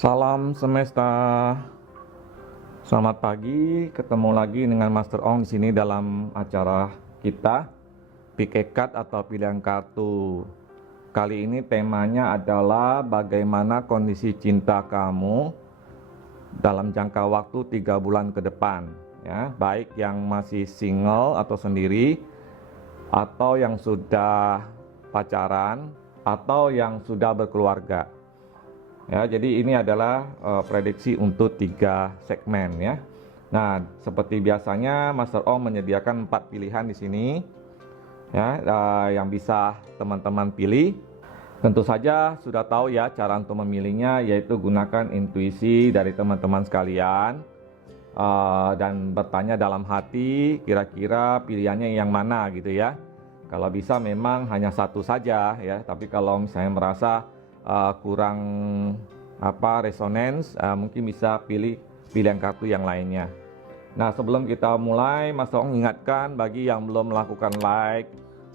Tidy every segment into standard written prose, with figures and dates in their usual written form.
Salam semesta. Selamat pagi, ketemu lagi dengan Master Ong di sini dalam acara kita Pick a Card atau pilihan kartu. Kali ini temanya adalah bagaimana kondisi cinta kamu dalam jangka waktu 3 bulan ke depan, ya, baik yang masih single atau sendiri, atau yang sudah pacaran, atau yang sudah berkeluarga. Ya, jadi ini adalah prediksi untuk 3 segmen ya. Nah, seperti biasanya Master Ong menyediakan 4 pilihan di sini ya, yang bisa teman-teman pilih. Tentu saja sudah tahu ya cara untuk memilihnya, yaitu gunakan intuisi dari teman-teman sekalian dan bertanya dalam hati kira-kira pilihannya yang mana gitu ya. Kalau bisa memang hanya satu saja ya, tapi kalau misalnya merasa kurang resonance, mungkin bisa pilih pilihan kartu yang lainnya. Nah, sebelum kita mulai, Mas Ong ingatkan bagi yang belum melakukan like,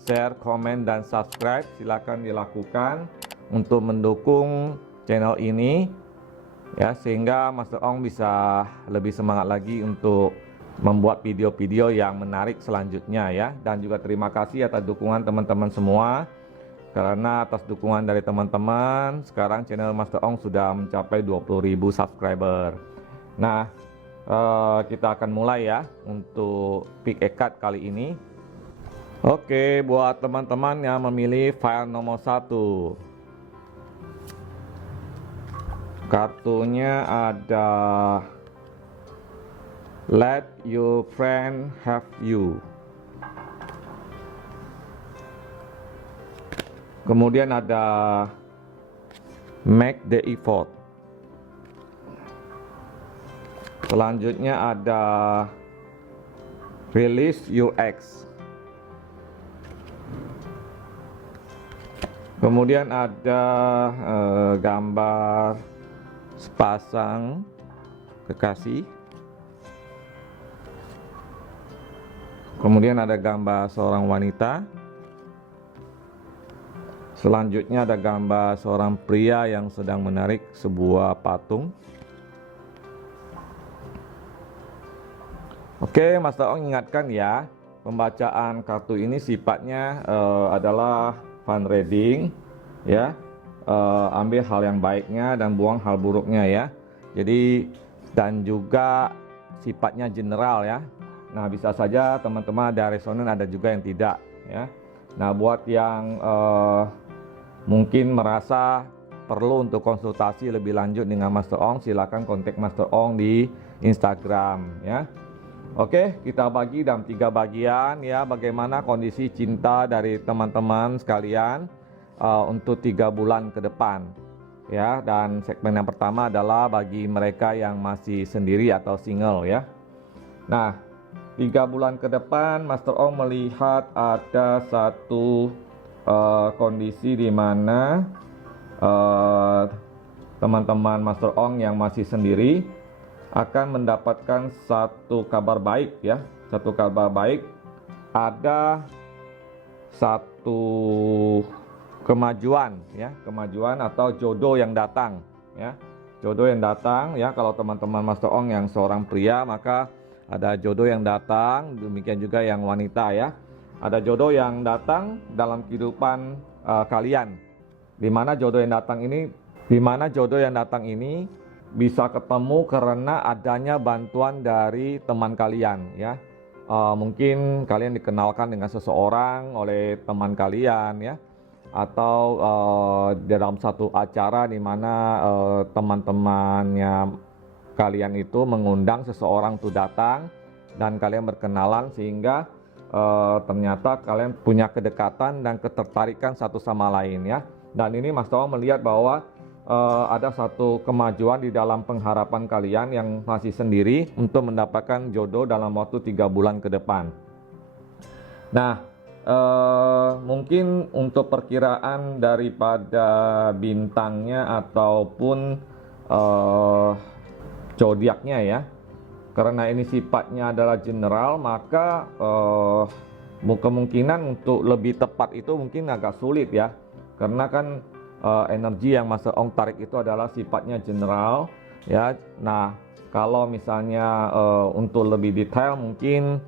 share, komen, dan subscribe, silakan dilakukan untuk mendukung channel ini ya, sehingga Mas Ong bisa lebih semangat lagi untuk membuat video-video yang menarik selanjutnya ya. Dan juga terima kasih atas dukungan teman-teman semua. Karena atas dukungan dari teman-teman, sekarang channel Master Ong sudah mencapai 20.000 subscriber. Nah, kita akan mulai ya untuk pick a card kali ini. Oke, buat teman-teman yang memilih file nomor 1, kartunya ada Let Your Friend Have You. Kemudian ada Make the Effort. Selanjutnya ada Release Your Ex. Kemudian ada gambar sepasang kekasih. Kemudian ada gambar seorang wanita. Selanjutnya ada gambar seorang pria yang sedang menarik sebuah patung. Oke, Mas Ong ingatkan ya, pembacaan kartu ini sifatnya adalah fun reading ya. Ambil hal yang baiknya dan buang hal buruknya ya. Jadi, dan juga sifatnya general ya. Nah, bisa saja teman-teman ada resonan, ada juga yang tidak ya. Nah, buat yang mungkin merasa perlu untuk konsultasi lebih lanjut dengan Master Ong, silakan kontak Master Ong di Instagram ya. Oke, kita bagi dalam 3 bagian ya, bagaimana kondisi cinta dari teman-teman sekalian untuk 3 bulan ke depan ya. Dan segmen yang pertama adalah bagi mereka yang masih sendiri atau single ya. Nah, 3 bulan ke depan Master Ong melihat ada satu kondisi di mana teman-teman Master Ong yang masih sendiri akan mendapatkan satu kabar baik ya, satu kabar baik. Ada satu kemajuan ya, kemajuan atau jodoh yang datang ya, jodoh yang datang ya. Kalau teman-teman Master Ong yang seorang pria, maka ada jodoh yang datang, demikian juga yang wanita ya. Ada jodoh yang datang dalam kehidupan kalian. Di mana jodoh yang datang ini bisa ketemu karena adanya bantuan dari teman kalian ya. Mungkin kalian dikenalkan dengan seseorang oleh teman kalian ya, atau dalam satu acara di mana teman-temannya kalian itu mengundang seseorang untuk datang dan kalian berkenalan, sehingga ternyata kalian punya kedekatan dan ketertarikan satu sama lain ya. Dan ini Mas Toa melihat bahwa ada satu kemajuan di dalam pengharapan kalian yang masih sendiri untuk mendapatkan jodoh dalam waktu 3 bulan ke depan. Nah, mungkin untuk perkiraan daripada bintangnya ataupun zodiaknya ya, karena ini sifatnya adalah general, maka kemungkinan untuk lebih tepat itu mungkin agak sulit ya. Karena kan energi yang Master Ong tarik itu adalah sifatnya general ya. Nah, kalau misalnya untuk lebih detail mungkin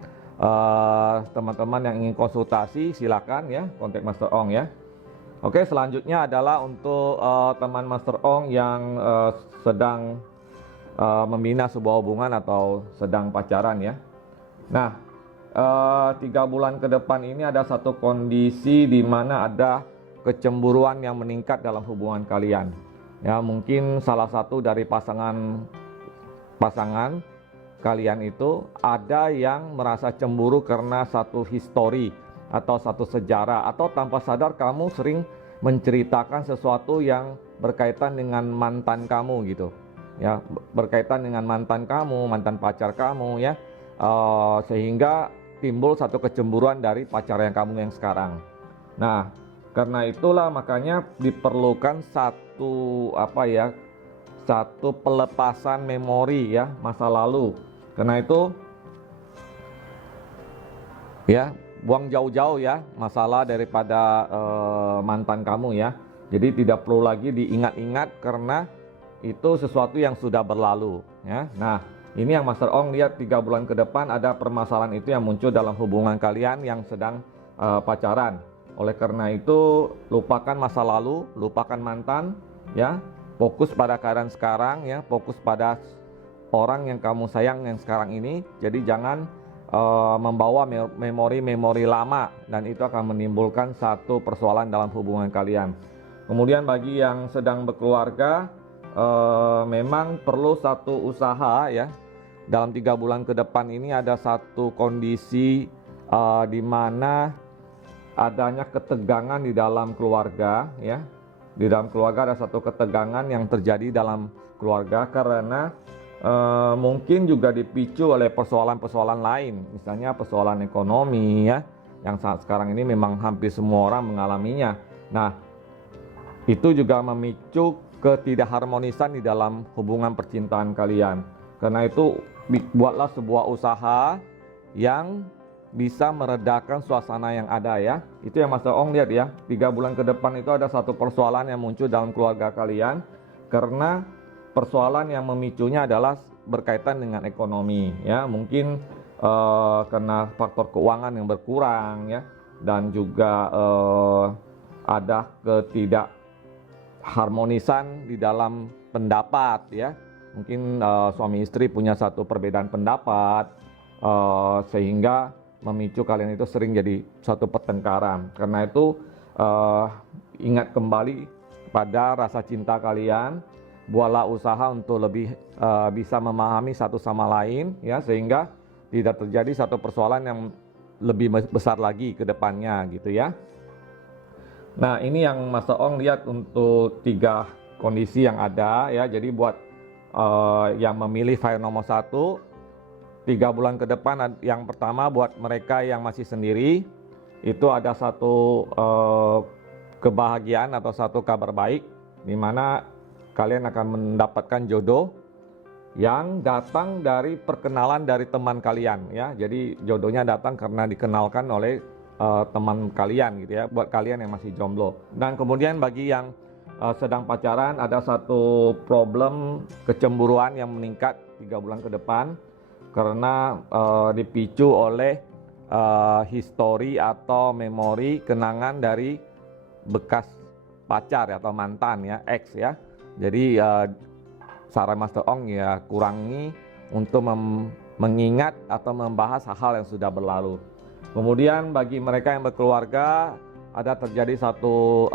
teman-teman yang ingin konsultasi silakan ya kontak Master Ong ya. Oke, selanjutnya adalah untuk teman Master Ong yang sedang membina sebuah hubungan atau sedang pacaran ya. Nah, 3 bulan ke depan ini ada satu kondisi di mana ada kecemburuan yang meningkat dalam hubungan kalian. Ya, mungkin salah satu dari pasangan kalian itu ada yang merasa cemburu karena satu histori atau satu sejarah, atau tanpa sadar kamu sering menceritakan sesuatu yang berkaitan dengan mantan kamu gitu ya, berkaitan dengan mantan kamu, mantan pacar kamu ya, sehingga timbul satu kecemburuan dari pacar yang kamu yang sekarang. Nah, karena itulah makanya diperlukan satu satu pelepasan memori ya masa lalu. Karena itu ya, buang jauh-jauh ya masalah daripada mantan kamu ya. Jadi tidak perlu lagi diingat-ingat karena itu sesuatu yang sudah berlalu ya. Nah, ini yang Master Ong lihat 3 bulan ke depan ada permasalahan itu yang muncul dalam hubungan kalian yang sedang pacaran. Oleh karena itu lupakan masa lalu, lupakan mantan ya. Fokus pada keadaan sekarang ya, fokus pada orang yang kamu sayang yang sekarang ini. Jadi jangan membawa memori-memori lama, dan itu akan menimbulkan satu persoalan dalam hubungan kalian. Kemudian bagi yang sedang berkeluarga, memang perlu satu usaha ya. Dalam 3 bulan ke depan ini ada satu kondisi di mana adanya ketegangan di dalam keluarga ya. Di dalam keluarga ada satu ketegangan yang terjadi dalam keluarga karena mungkin juga dipicu oleh persoalan-persoalan lain, misalnya persoalan ekonomi ya, yang saat sekarang ini memang hampir semua orang mengalaminya. Nah, itu juga memicu ketidakharmonisan di dalam hubungan percintaan kalian. Karena itu buatlah sebuah usaha yang bisa meredakan suasana yang ada ya. Itu yang Master Ong lihat ya, 3 bulan ke depan itu ada satu persoalan yang muncul dalam keluarga kalian karena persoalan yang memicunya adalah berkaitan dengan ekonomi ya. Mungkin karena faktor keuangan yang berkurang ya, dan juga ada ketidakharmonisan di dalam pendapat ya. Mungkin suami istri punya satu perbedaan pendapat sehingga memicu kalian itu sering jadi satu pertengkaran. Karena itu ingat kembali pada rasa cinta kalian. Buatlah usaha untuk lebih bisa memahami satu sama lain ya, sehingga tidak terjadi satu persoalan yang lebih besar lagi ke depannya gitu ya. Nah, ini yang Master Ong lihat untuk 3 kondisi yang ada ya. Jadi buat yang memilih file nomor 1, 3 bulan ke depan, yang pertama buat mereka yang masih sendiri itu ada satu kebahagiaan atau satu kabar baik di mana kalian akan mendapatkan jodoh yang datang dari perkenalan dari teman kalian ya. Jadi jodohnya datang karena dikenalkan oleh teman kalian gitu ya, buat kalian yang masih jomblo. Dan kemudian bagi yang sedang pacaran ada satu problem kecemburuan yang meningkat 3 bulan ke depan karena dipicu oleh histori atau memori kenangan dari bekas pacar atau mantan ya, ex ya. Jadi saran Master Ong ya, kurangi untuk mengingat atau membahas hal-hal yang sudah berlalu. Kemudian bagi mereka yang berkeluarga ada terjadi satu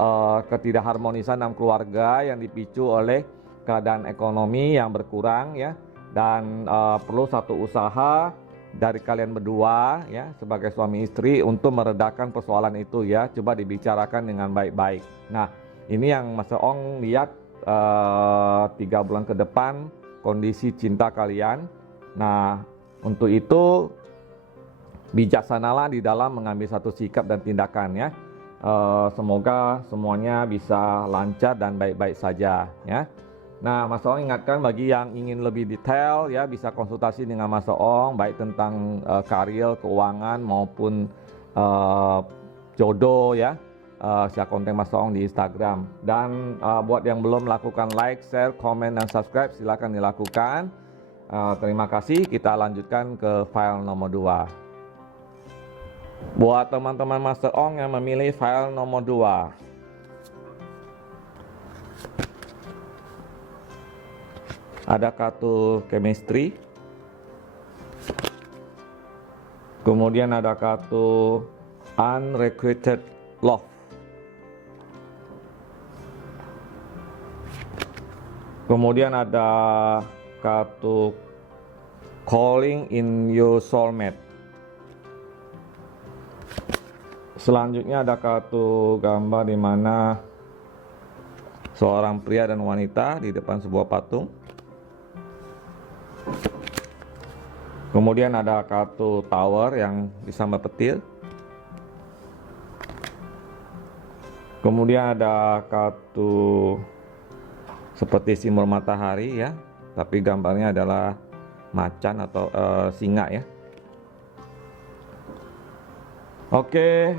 ketidakharmonisan dalam keluarga yang dipicu oleh keadaan ekonomi yang berkurang ya, dan perlu satu usaha dari kalian berdua ya sebagai suami istri untuk meredakan persoalan itu ya. Coba dibicarakan dengan baik-baik. Nah, ini yang Master Ong lihat 3 bulan ke depan kondisi cinta kalian. Nah, untuk itu bijaksanalah di dalam mengambil satu sikap dan tindakan ya. Semoga semuanya bisa lancar dan baik-baik saja ya. Nah, Mas Ong ingatkan bagi yang ingin lebih detail ya bisa konsultasi dengan Mas Ong baik tentang karir, keuangan maupun jodoh ya. share konten Master Ong di Instagram. Dan buat yang belum melakukan like, share, komen, dan subscribe, silakan dilakukan. Terima kasih. Kita lanjutkan ke file nomor 2. Buat teman-teman Master Ong yang memilih file nomor 2, ada kartu chemistry, kemudian ada kartu unrequited love, kemudian ada kartu calling in your soulmate. Selanjutnya ada kartu gambar di mana seorang pria dan wanita di depan sebuah patung. Kemudian ada kartu tower yang disambar petir. Kemudian ada kartu seperti simbol matahari ya, tapi gambarnya adalah macan atau singa ya. Oke,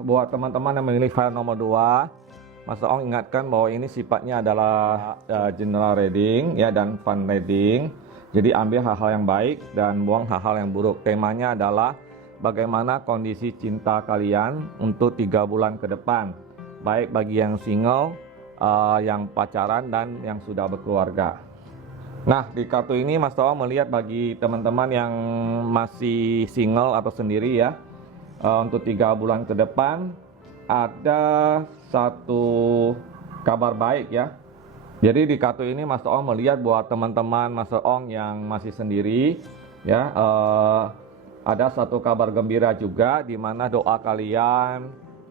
buat teman-teman yang memilih file nomor 2, Master Ong ingatkan bahwa ini sifatnya adalah general reading ya dan fun reading. Jadi ambil hal-hal yang baik dan buang hal-hal yang buruk. Temanya adalah bagaimana kondisi cinta kalian untuk 3 bulan ke depan, baik bagi yang single, yang pacaran, dan yang sudah berkeluarga. Nah, di kartu ini Master Ong melihat bagi teman-teman yang masih single atau sendiri ya, untuk 3 bulan ke depan ada satu kabar baik ya. Jadi di kartu ini Master Ong melihat buat teman-teman Master Ong yang masih sendiri ya, ada satu kabar gembira juga, di mana doa kalian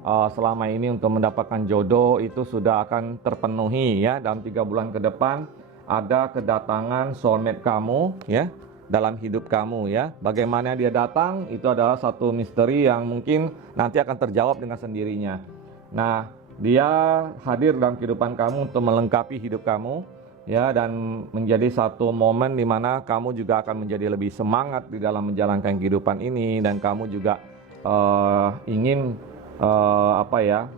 selama ini untuk mendapatkan jodoh itu sudah akan terpenuhi ya. Dalam 3 bulan ke depan ada kedatangan soulmate kamu ya dalam hidup kamu ya. Bagaimana dia datang itu adalah satu misteri yang mungkin nanti akan terjawab dengan sendirinya. Nah, dia hadir dalam kehidupan kamu untuk melengkapi hidup kamu ya, dan menjadi satu momen di mana kamu juga akan menjadi lebih semangat di dalam menjalankan kehidupan ini, dan kamu juga ingin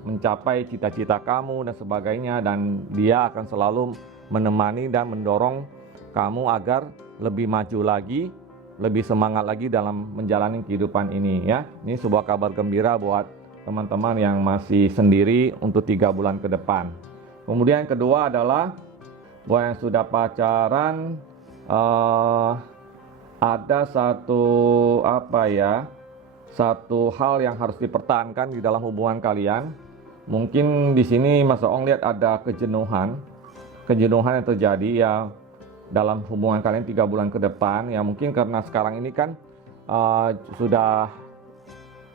mencapai cita-cita kamu dan sebagainya, dan dia akan selalu menemani dan mendorong kamu agar lebih maju lagi, lebih semangat lagi dalam menjalani kehidupan ini ya. Ini sebuah kabar gembira buat teman-teman yang masih sendiri untuk 3 bulan ke depan. Kemudian yang kedua adalah buat yang sudah pacaran, ada satu hal yang harus dipertahankan di dalam hubungan kalian. Mungkin di sini Master Ong lihat ada kejenuhan yang terjadi ya dalam hubungan kalian 3 bulan ke depan ya. Mungkin karena sekarang ini kan sudah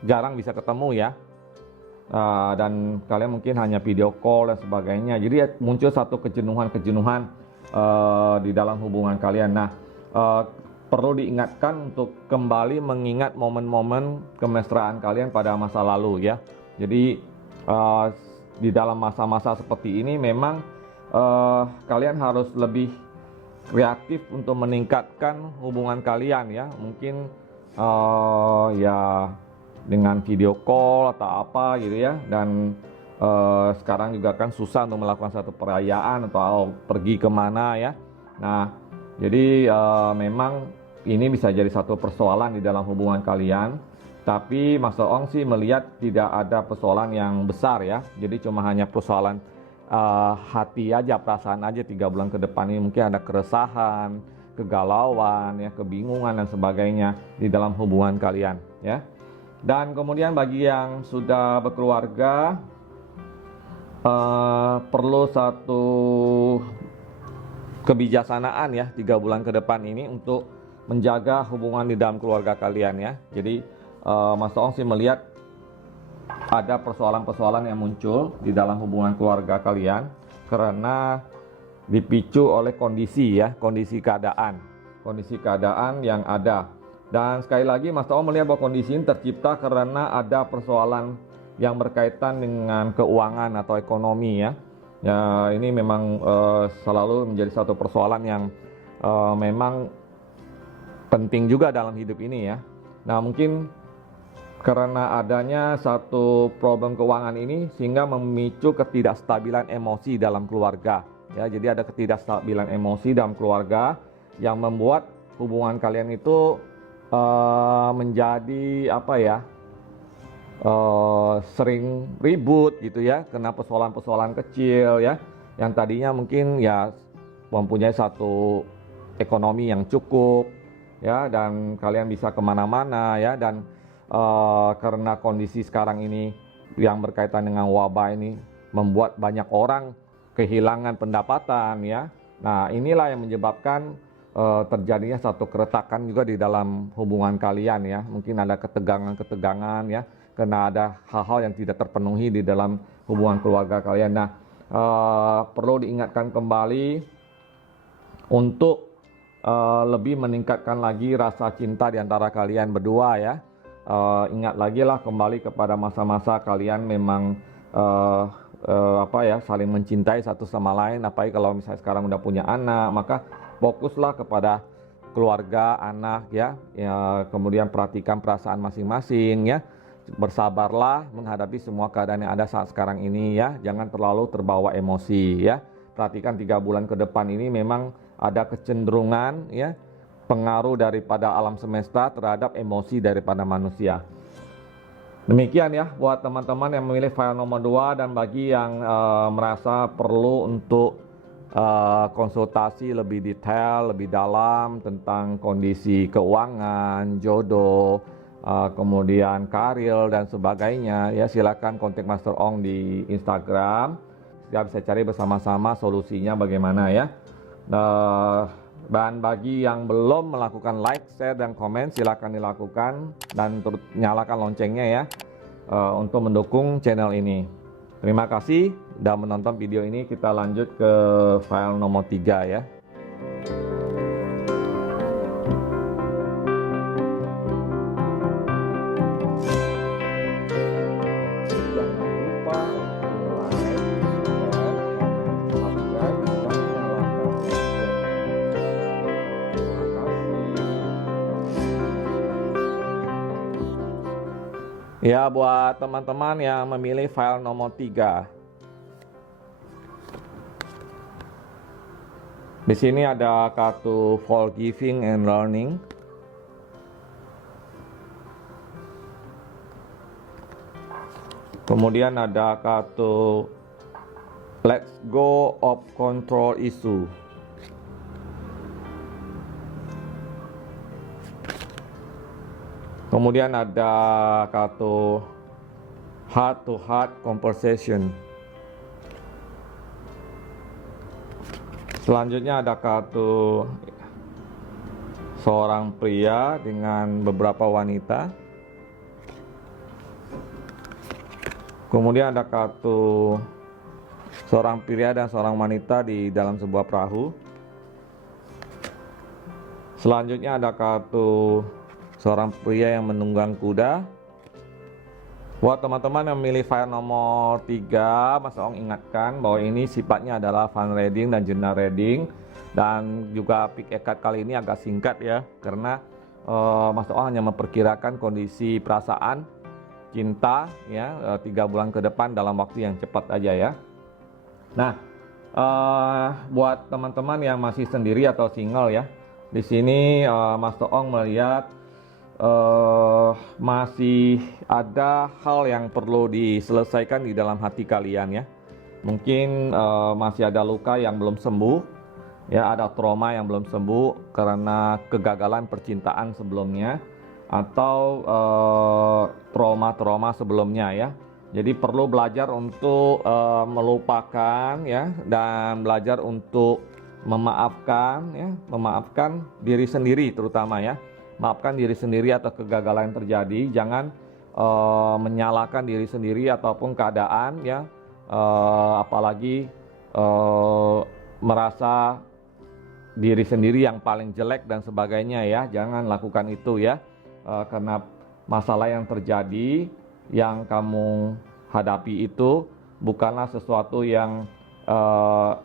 jarang bisa ketemu ya. Dan kalian mungkin hanya video call dan sebagainya. Jadi muncul satu kejenuhan di dalam hubungan kalian. Nah, perlu diingatkan untuk kembali mengingat momen-momen kemesraan kalian pada masa lalu ya. Jadi di dalam masa-masa seperti ini memang kalian harus lebih kreatif untuk meningkatkan hubungan kalian ya. Mungkin dengan video call atau apa gitu ya. Dan sekarang juga kan susah untuk melakukan satu perayaan atau pergi kemana ya. Nah, jadi memang ini bisa jadi satu persoalan di dalam hubungan kalian. Tapi Master Ong sih melihat tidak ada persoalan yang besar ya. Jadi cuma hanya persoalan hati aja, perasaan aja 3 bulan ke depan ini. Mungkin ada keresahan, kegalauan ya, kebingungan dan sebagainya di dalam hubungan kalian ya. Dan kemudian bagi yang sudah berkeluarga, perlu satu kebijaksanaan ya 3 bulan ke depan ini untuk menjaga hubungan di dalam keluarga kalian ya. Jadi Master Ong sih melihat ada persoalan-persoalan yang muncul di dalam hubungan keluarga kalian karena dipicu oleh kondisi keadaan yang ada. Dan sekali lagi Master Ong melihat bahwa kondisi ini tercipta karena ada persoalan yang berkaitan dengan keuangan atau ekonomi ya. Ya, ini memang selalu menjadi satu persoalan yang memang penting juga dalam hidup ini ya. Nah, mungkin karena adanya satu problem keuangan ini sehingga memicu ketidakstabilan emosi dalam keluarga. Ya, jadi ada ketidakstabilan emosi dalam keluarga yang membuat hubungan kalian itu menjadi apa ya? Sering ribut gitu ya, karena persoalan-persoalan kecil ya, yang tadinya mungkin ya mempunyai satu ekonomi yang cukup ya, dan kalian bisa kemana-mana ya, dan karena kondisi sekarang ini yang berkaitan dengan wabah ini membuat banyak orang kehilangan pendapatan ya. Nah, inilah yang menyebabkan terjadinya satu keretakan juga di dalam hubungan kalian ya. Mungkin ada ketegangan-ketegangan ya, karena ada hal-hal yang tidak terpenuhi di dalam hubungan keluarga kalian. Nah, perlu diingatkan kembali untuk lebih meningkatkan lagi rasa cinta di antara kalian berdua ya. Ingat lagi lah kembali kepada masa-masa kalian memang saling mencintai satu sama lain. Apalagi kalau misalnya sekarang udah punya anak, maka fokuslah kepada keluarga, anak ya, kemudian perhatikan perasaan masing-masing ya. Bersabarlah menghadapi semua keadaan yang ada saat sekarang ini ya. Jangan terlalu terbawa emosi ya. Perhatikan 3 bulan ke depan ini memang ada kecenderungan ya, pengaruh daripada alam semesta terhadap emosi daripada manusia. Demikian ya buat teman-teman yang memilih file nomor 2, dan bagi yang merasa perlu untuk konsultasi lebih detail, lebih dalam tentang kondisi keuangan, jodoh, kemudian karir dan sebagainya ya, silakan kontak Master Ong di Instagram. Kita bisa cari bersama-sama solusinya bagaimana ya. Dan bagi yang belum melakukan like, share, dan komen, silakan dilakukan dan nyalakan loncengnya ya, untuk mendukung channel ini. Terima kasih sudah menonton video ini. Kita lanjut ke file nomor 3 ya. Ya, buat teman-teman yang memilih file nomor 3. Di sini ada kartu Forgiving and Learning. Kemudian ada kartu Let's Go of Control Issue. Kemudian ada kartu Heart to Heart Conversation. Selanjutnya ada kartu seorang pria dengan beberapa wanita. Kemudian ada kartu seorang pria dan seorang wanita di dalam sebuah perahu. Selanjutnya ada kartu seorang pria yang menunggang kuda. Buat teman-teman yang memilih file nomor 3, Mas Ong ingatkan bahwa ini sifatnya adalah fun reading dan journal reading, dan juga pick a card kali ini agak singkat ya, karena Mas Ong hanya memperkirakan kondisi perasaan cinta ya 3 bulan ke depan dalam waktu yang cepat aja ya. Nah, buat teman-teman yang masih sendiri atau single ya, di sini Mas Ong melihat masih ada hal yang perlu diselesaikan di dalam hati kalian ya. Mungkin masih ada luka yang belum sembuh ya, ada trauma yang belum sembuh karena kegagalan percintaan sebelumnya, atau trauma-trauma sebelumnya ya. Jadi perlu belajar untuk melupakan ya, dan belajar untuk memaafkan ya, memaafkan diri sendiri terutama ya. Maafkan diri sendiri atas kegagalan yang terjadi. Jangan menyalahkan diri sendiri ataupun keadaan ya, apalagi merasa diri sendiri yang paling jelek dan sebagainya ya. Jangan lakukan itu ya, karena masalah yang terjadi, yang kamu hadapi itu bukanlah sesuatu yang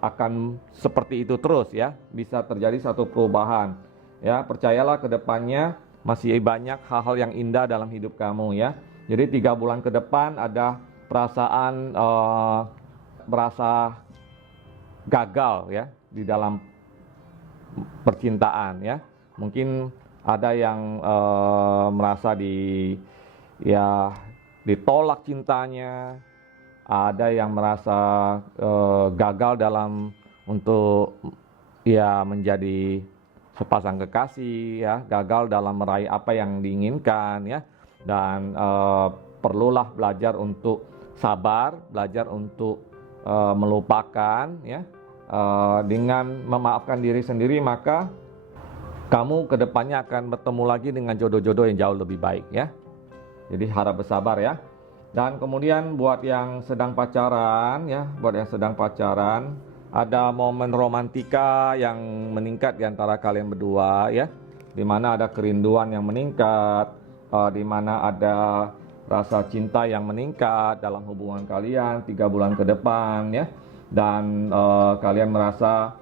akan seperti itu terus ya. Bisa terjadi satu perubahan ya. Percayalah, ke depannya masih banyak hal-hal yang indah dalam hidup kamu ya. Jadi 3 bulan ke depan ada perasaan merasa gagal ya di dalam percintaan ya. Mungkin ada yang merasa ditolak cintanya, ada yang merasa gagal dalam untuk menjadi sepasang kekasih ya, gagal dalam meraih apa yang diinginkan ya, dan perlulah belajar untuk sabar, belajar untuk melupakan ya, dengan memaafkan diri sendiri, maka kamu kedepannya akan bertemu lagi dengan jodoh-jodoh yang jauh lebih baik ya. Jadi harap bersabar ya. Dan kemudian buat yang sedang pacaran ya, ada momen romantika yang meningkat di antara kalian berdua ya, di mana ada kerinduan yang meningkat, di mana ada rasa cinta yang meningkat dalam hubungan kalian 3 bulan ke depan ya. Dan kalian merasa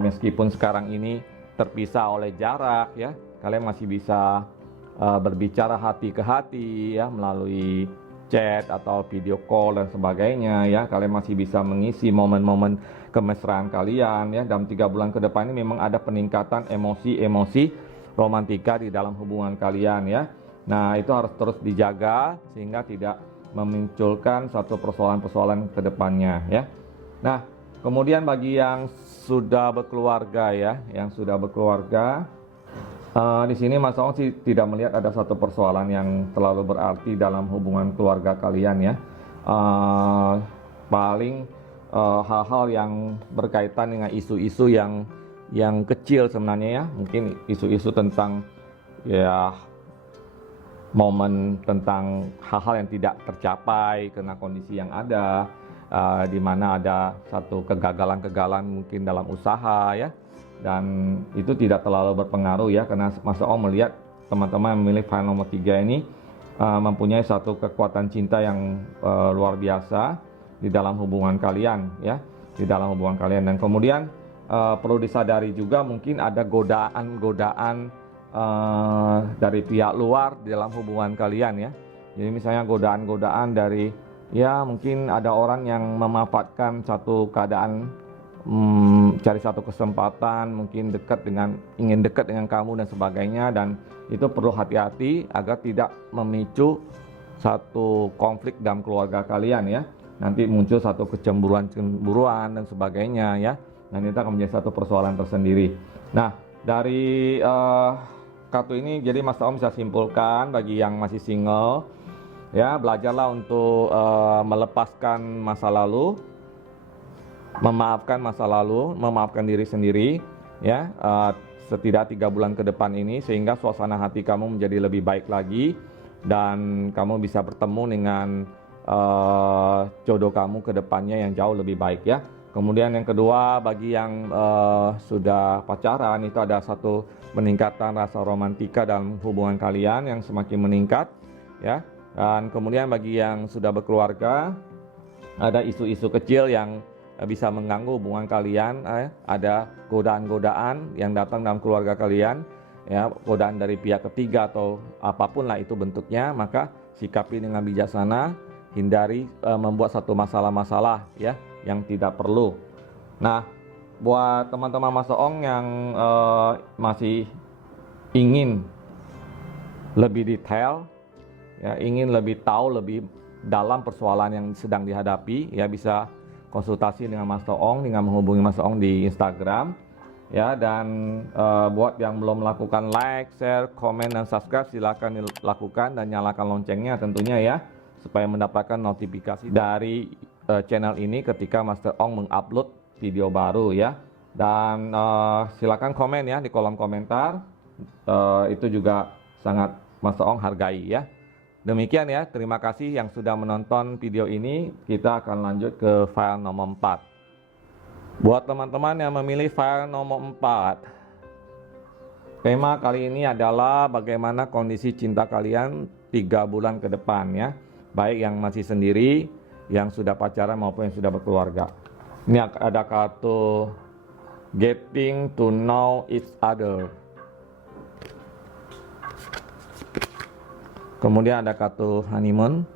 meskipun sekarang ini terpisah oleh jarak ya, kalian masih bisa berbicara hati ke hati ya, melalui chat atau video call dan sebagainya ya. Kalian masih bisa mengisi momen-momen kemesraan kalian ya. Dalam 3 bulan ke depan ini memang ada peningkatan emosi-emosi romantika di dalam hubungan kalian ya. Nah, itu harus terus dijaga sehingga tidak memunculkan satu persoalan-persoalan ke depannya ya. Nah, kemudian bagi yang sudah berkeluarga ya, di sini Mas Ong sih tidak melihat ada satu persoalan yang terlalu berarti dalam hubungan keluarga kalian ya. Paling hal-hal yang berkaitan dengan isu-isu yang kecil sebenarnya ya. Mungkin isu-isu tentang ya momen tentang hal-hal yang tidak tercapai karena kondisi yang ada, di mana ada satu kegagalan mungkin dalam usaha ya. Dan itu tidak terlalu berpengaruh ya, karena Mas Ong melihat teman-teman yang memilih file nomor 3 ini mempunyai satu kekuatan cinta yang luar biasa di dalam hubungan kalian ya, dan kemudian perlu disadari juga mungkin ada godaan dari pihak luar di dalam hubungan kalian ya. Jadi misalnya godaan dari ya, mungkin ada orang yang memanfaatkan satu keadaan, cari satu kesempatan, mungkin ingin dekat dengan kamu dan sebagainya, dan itu perlu hati-hati agar tidak memicu satu konflik dalam keluarga kalian ya. Nanti muncul satu kecemburuan dan sebagainya ya, dan itu akan menjadi satu persoalan tersendiri. Nah, dari kartu ini jadi Mas Om bisa simpulkan bagi yang masih single ya, belajarlah untuk melepaskan masa lalu, memaafkan masa lalu, memaafkan diri sendiri ya, setidak 3 bulan ke depan ini, sehingga suasana hati kamu menjadi lebih baik lagi dan kamu bisa bertemu dengan jodoh kamu ke depannya yang jauh lebih baik ya. Kemudian yang kedua, bagi yang sudah pacaran, itu ada satu peningkatan rasa romantika dalam hubungan kalian yang semakin meningkat ya. Dan kemudian bagi yang sudah berkeluarga, ada isu-isu kecil yang bisa mengganggu hubungan kalian, ada godaan-godaan yang datang dalam keluarga kalian ya, godaan dari pihak ketiga atau apapun lah itu bentuknya, maka sikapi dengan bijaksana, hindari membuat satu masalah-masalah ya yang tidak perlu. Nah, buat teman-teman Mas Ong yang masih ingin lebih detail ya, ingin lebih tahu lebih dalam persoalan yang sedang dihadapi ya, bisa konsultasi dengan Mas Ong dengan menghubungi Mas Ong di Instagram ya. Dan buat yang belum melakukan like, share, komen, dan subscribe, silakan dilakukan dan nyalakan loncengnya tentunya ya, supaya mendapatkan notifikasi dari channel ini ketika Master Ong mengupload video baru ya. Dan silakan komen ya di kolom komentar, itu juga sangat Master Ong hargai ya. Demikian ya, terima kasih yang sudah menonton video ini. Kita akan lanjut ke file nomor 4. Buat teman-teman yang memilih file nomor 4, tema kali ini adalah bagaimana kondisi cinta kalian 3 bulan ke depan ya, baik yang masih sendiri, yang sudah pacaran maupun yang sudah berkeluarga. Ini ada kartu Getting to Know Each Other. Kemudian ada kartu honeymoon.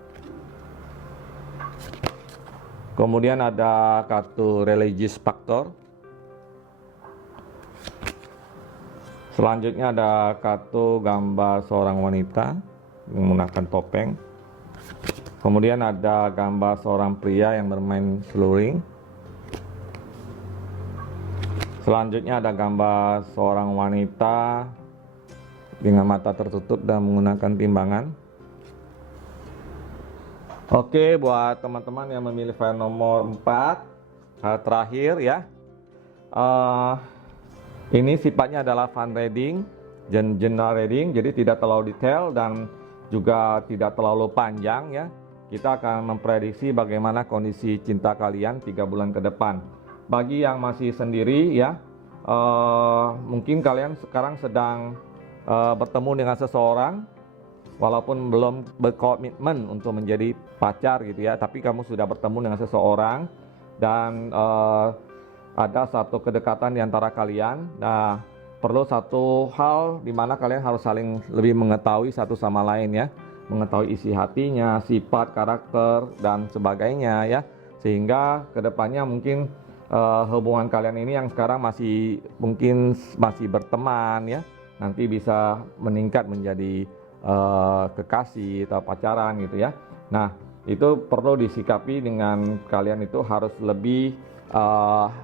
Kemudian ada kartu religious factor. Selanjutnya ada kartu gambar seorang wanita menggunakan topeng. Kemudian ada gambar seorang pria yang bermain seluring. Selanjutnya ada gambar seorang wanita dengan mata tertutup dan menggunakan timbangan. Oke, buat teman-teman yang memilih file nomor 4, hal terakhir ya. Ini sifatnya adalah fun reading, general reading, jadi tidak terlalu detail dan juga tidak terlalu panjang ya. Kita akan memprediksi bagaimana kondisi cinta kalian 3 bulan ke depan. Bagi yang masih sendiri ya, mungkin kalian sekarang sedang bertemu dengan seseorang, walaupun belum berkomitmen untuk menjadi pacar gitu ya, tapi kamu sudah bertemu dengan seseorang dan ada satu kedekatan di antara kalian. Nah, perlu satu hal di mana kalian harus saling lebih mengetahui satu sama lain ya, mengetahui isi hatinya, sifat, karakter dan sebagainya ya, sehingga kedepannya mungkin hubungan kalian ini yang sekarang mungkin masih berteman ya, nanti bisa meningkat menjadi kekasih atau pacaran gitu ya. Nah, itu perlu disikapi dengan kalian itu harus lebih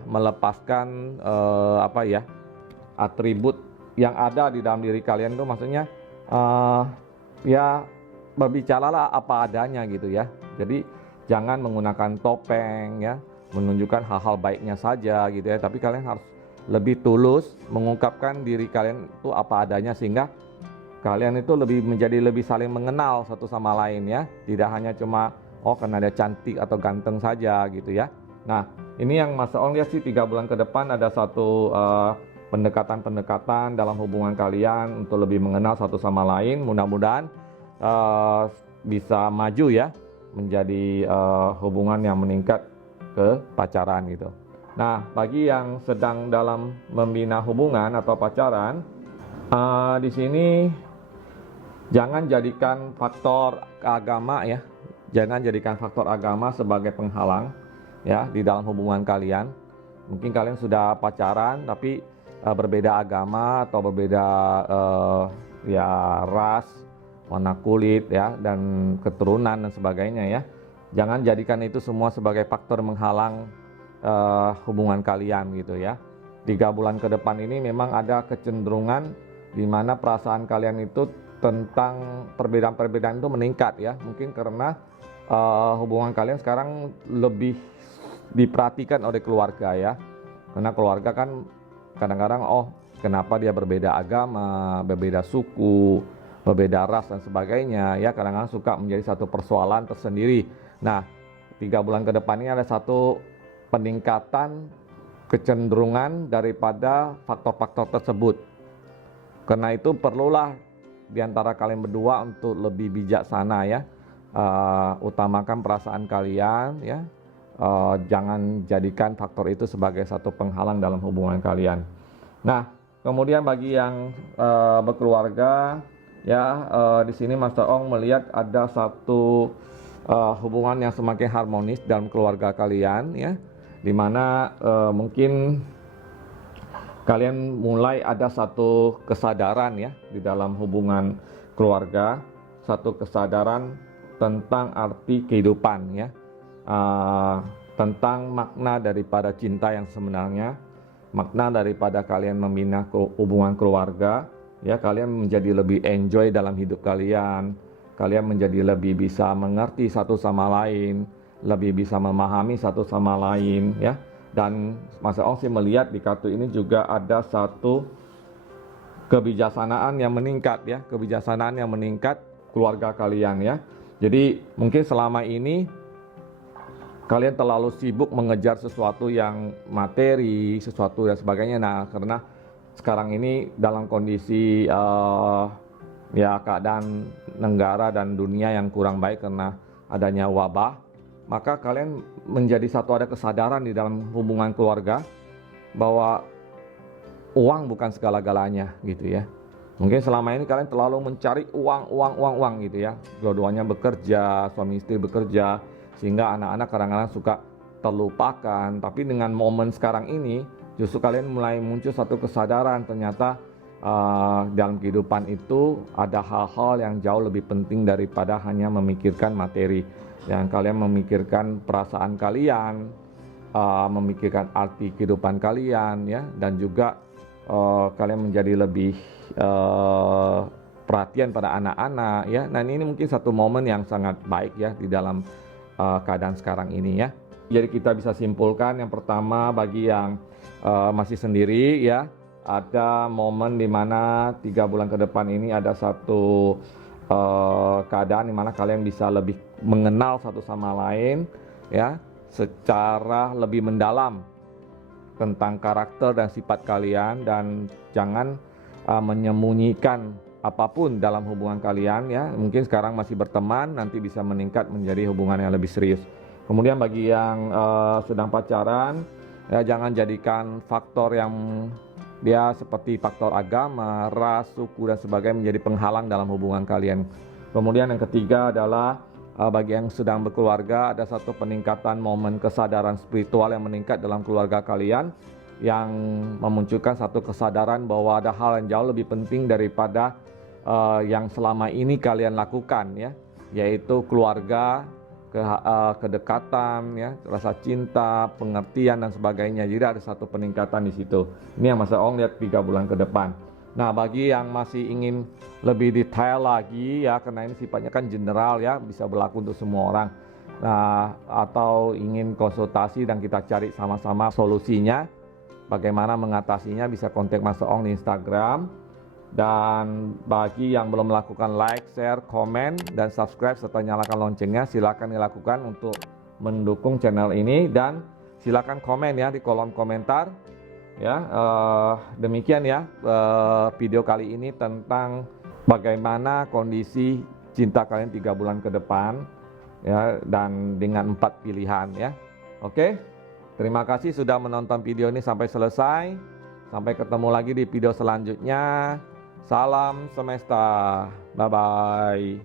melepaskan atribut yang ada di dalam diri kalian itu, maksudnya ya berbicaralah apa adanya gitu ya. Jadi jangan menggunakan topeng ya, menunjukkan hal-hal baiknya saja gitu ya, tapi kalian harus lebih tulus mengungkapkan diri kalian itu apa adanya, sehingga kalian itu menjadi lebih saling mengenal satu sama lain ya. Tidak hanya cuma karena dia cantik atau ganteng saja gitu ya. Nah, ini yang Mas Ong lihat sih 3 bulan ke depan ada satu pendekatan-pendekatan dalam hubungan kalian untuk lebih mengenal satu sama lain. Mudah-mudahan bisa maju ya menjadi hubungan yang meningkat ke pacaran gitu. Nah, bagi yang sedang dalam membina hubungan atau pacaran, di sini jangan jadikan faktor agama ya, jangan jadikan faktor agama sebagai penghalang ya di dalam hubungan kalian. Mungkin kalian sudah pacaran tapi berbeda agama atau berbeda ya ras, warna kulit ya, dan keturunan dan sebagainya ya. Jangan jadikan itu semua sebagai faktor menghalang hubungan kalian gitu ya. 3 bulan ke depan ini memang ada kecenderungan di mana perasaan kalian itu tentang perbedaan-perbedaan itu meningkat ya. Mungkin karena hubungan kalian sekarang lebih diperhatikan oleh keluarga ya. Karena keluarga kan kadang-kadang kenapa dia berbeda agama, berbeda suku, berbeda ras dan sebagainya ya, kadang-kadang suka menjadi satu persoalan tersendiri. Nah, 3 bulan ke depan ini ada satu peningkatan kecenderungan daripada faktor-faktor tersebut. Karena itu perlulah di antara kalian berdua untuk lebih bijaksana ya, utamakan perasaan kalian ya. Jangan jadikan faktor itu sebagai satu penghalang dalam hubungan kalian. Nah, kemudian bagi yang berkeluarga ya, di sini Master Ong melihat ada satu hubungan yang semakin harmonis dalam keluarga kalian ya, dimana mungkin kalian mulai ada satu kesadaran ya di dalam hubungan keluarga, satu kesadaran tentang arti kehidupan ya. Tentang makna daripada cinta yang sebenarnya, makna daripada kalian membina hubungan keluarga ya, kalian menjadi lebih enjoy dalam hidup kalian, kalian menjadi lebih bisa mengerti satu sama lain, lebih bisa memahami satu sama lain ya. Dan Mas Ong sih melihat di kartu ini juga ada satu kebijaksanaan yang meningkat ya, kebijaksanaan yang meningkat keluarga kalian ya. Jadi mungkin selama ini kalian terlalu sibuk mengejar sesuatu yang materi, sesuatu dan sebagainya. Nah, karena sekarang ini dalam kondisi ya keadaan negara dan dunia yang kurang baik karena adanya wabah, maka kalian menjadi ada kesadaran di dalam hubungan keluarga bahwa uang bukan segala-galanya gitu ya. Mungkin selama ini kalian terlalu mencari uang gitu ya. Dua-duanya bekerja, suami istri bekerja, sehingga anak-anak kadang-kadang suka terlupakan. Tapi dengan momen sekarang ini, justru kalian mulai muncul satu kesadaran, ternyata dalam kehidupan itu ada hal-hal yang jauh lebih penting daripada hanya memikirkan materi. Yang kalian memikirkan perasaan kalian, memikirkan arti kehidupan kalian, ya, dan juga kalian menjadi lebih perhatian pada anak-anak, ya. Nah, ini mungkin satu momen yang sangat baik ya di dalam keadaan sekarang ini ya. Jadi kita bisa simpulkan, yang pertama bagi yang masih sendiri ya, ada momen di mana 3 bulan ke depan ini ada satu keadaan di mana kalian bisa lebih mengenal satu sama lain ya, secara lebih mendalam tentang karakter dan sifat kalian, dan jangan menyembunyikan apapun dalam hubungan kalian ya. Mungkin sekarang masih berteman, nanti bisa meningkat menjadi hubungan yang lebih serius. Kemudian bagi yang sedang pacaran ya, jangan jadikan faktor yang dia seperti faktor agama, ras, suku dan sebagainya menjadi penghalang dalam hubungan kalian. Kemudian yang ketiga adalah bagi yang sedang berkeluarga, ada satu peningkatan momen kesadaran spiritual yang meningkat dalam keluarga kalian, yang memunculkan satu kesadaran bahwa ada hal yang jauh lebih penting daripada yang selama ini kalian lakukan ya, yaitu keluarga, kedekatan ya, rasa cinta, pengertian dan sebagainya. Jadi ada satu peningkatan di situ. Ini yang Mas Ong lihat 3 bulan ke depan. Nah, bagi yang masih ingin lebih detail lagi ya, karena ini sifatnya kan general ya, bisa berlaku untuk semua orang. Nah, atau ingin konsultasi dan kita cari sama-sama solusinya, bagaimana mengatasinya, bisa kontak Mas Ong di Instagram. Dan bagi yang belum melakukan like, share, komen, dan subscribe serta nyalakan loncengnya, silakan dilakukan untuk mendukung channel ini, dan silakan komen ya di kolom komentar. Ya, demikian ya video kali ini tentang bagaimana kondisi cinta kalian 3 bulan ke depan ya, dan dengan 4 pilihan ya. Oke, terima kasih sudah menonton video ini sampai selesai. Sampai ketemu lagi di video selanjutnya. Salam semesta, bye bye.